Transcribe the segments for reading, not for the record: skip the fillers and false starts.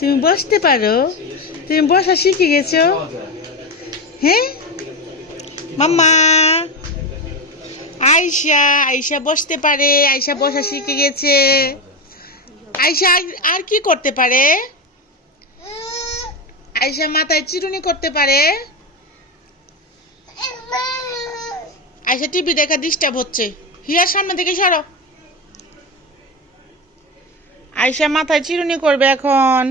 তুমি বসতে পারো? তুমি বসা শিখে গেছো? হ্যাঁ মাম্মা। আয়শা আয়শা বসতে পারে, আয়শা বসা শিখে গেছে। আয়শা আর কি করতে পারে? আয়শা মাথায় চিরুনি করতে পারে। আয়শা টিভি দেখা ডিস্টার্ব হচ্ছে। হিয়ার সামনে থেকে সরো। আয়শা মাথায় চিরুনি করবে এখন।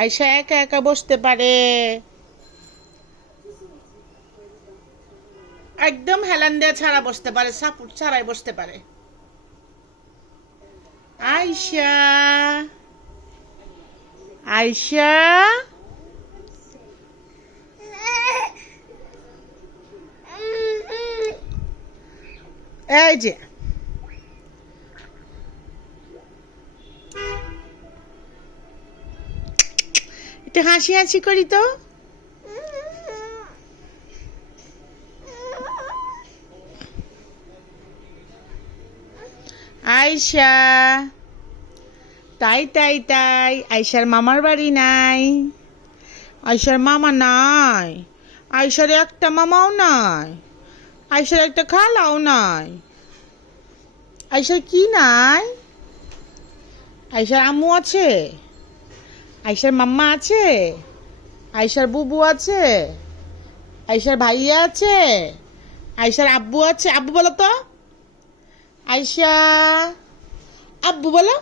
আয়শা একা একা বসতে পারে, একদম হেলান দিয়ে ছাড়া বসতে পারে, সাপোর্ট ছাড়াই বসতে পারে। আয়শা আয়শা এই যে একটু হাসি হাসি করি তো। আয়শা তাই তাই তাই, আয়শার মামার বাড়ি নাই, আয়শার মামা নাই, আয়শার একটা মামাও নাই, আয়শার একটা খালাও নাই। আয়শার কি নাই? আয়শার আম্মু আছে, আয়শার মাম্মা আছে, আয়শার বুবু আছে, আয়শার ভাইয়া আছে, আয়শার আব্বু আছে। আব্বু বলো তো। আয়শা আব্বু বলো।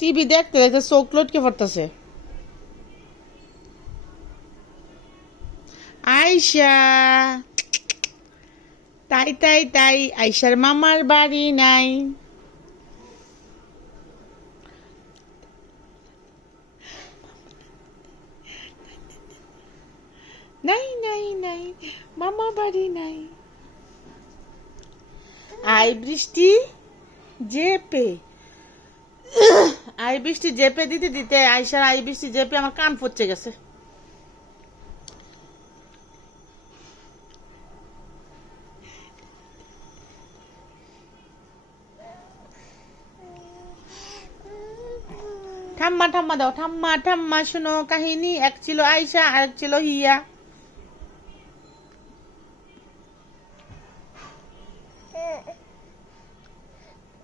টিভি দেখতে দেখতে চোখ লটকে পড়তেছে। আয়শা তাই তাই তাই, আয়শার মামার বাড়ি নাই। নাই নাই নাই, মামা বাড়ি নাই। আই বৃষ্টি জেপে, আই বৃষ্টি জেপে দিতে দিতে আয়শার আই বৃষ্টি জেপে আমার কান পচে গেছে। ঠাম্মা ঠাম্মা দাও, ঠাম্মা ঠাম্মা শোনো কাহিনী। এক ছিল আয়শা আর এক ছিল হিয়া।